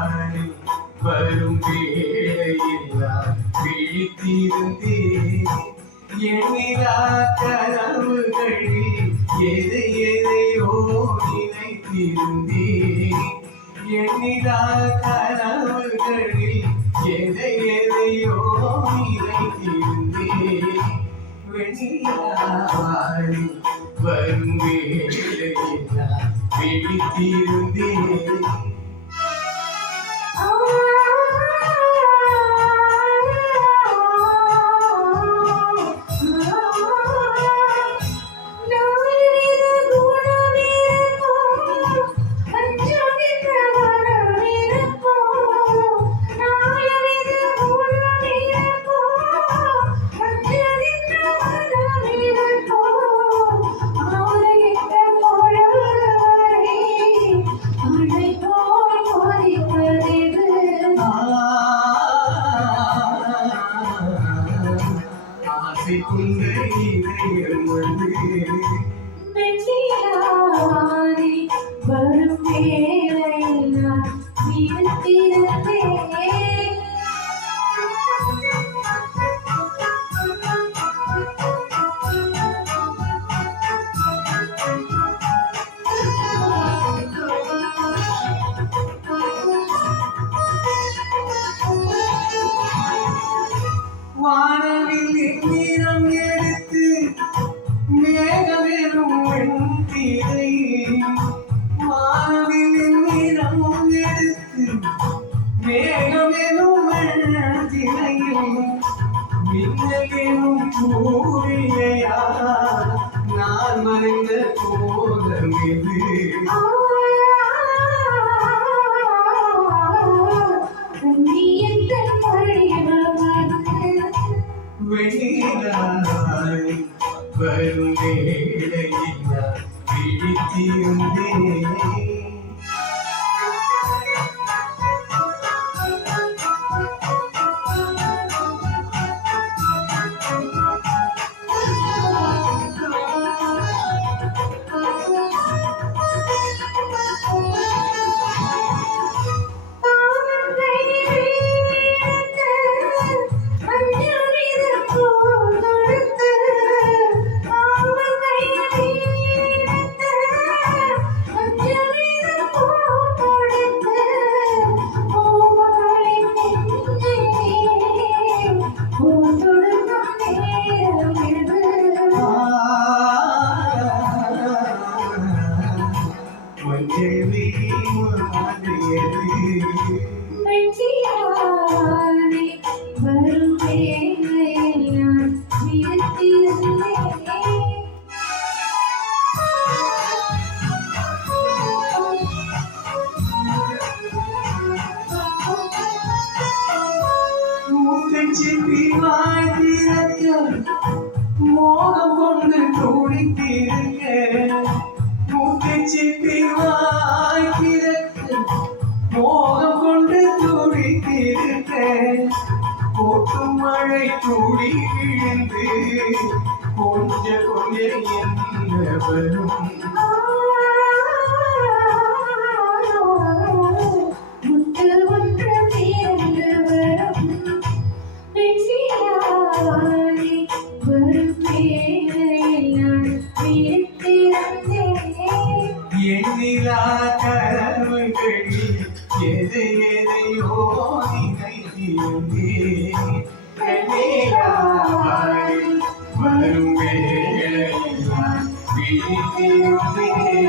வானில் வரும் வேளையில் நான் விழித்திருந்தேன். எண்ணிலா கனவுகளில் எதை எதையோ நினைத்திருந்தேன். எண்ணிலா கனவுகளில் எதை எதையோ நினைத்திருந்தேன். வெண்ணிலாவானில் வரும் வேளையில் நான் விழித்திருந்தேன். வெண்ணிலாவானி வரும் வேளையில் நான் விழித்திருந்தேன். வானவில் நிறம் எடுத்து மேகமெனும் வெண்திரை. வானவில் நிறம் எடுத்து மேகமெனும் வெண்திரையும் மின்னலெனும் சூரியையா நான் மறைந்த கோலம் இது. வெண்ணிலாவாய் வரும் வேளையில் நான் விழித்திருந்தேன். வெண்ணிலாவானி வரும் வேளையில் நான் விழித்திருந்தேன். மோகம் கொண்டு துடித்திருக்க மூக்கைச்சிப்பி வாய்க்கிறக்க மோகம் கொண்டு துடித்திருக்க கொட்டு மழை துடி விழுந்து கொஞ்ச கொஞ்ச என்ன வரும். எண்ணிலா கனவுகளில் எதை எதையோ நினைத்திருந்தேன். வெண்ணிலாவாய் வரும் வேளையில் நான் விழித்திருந்தேன்.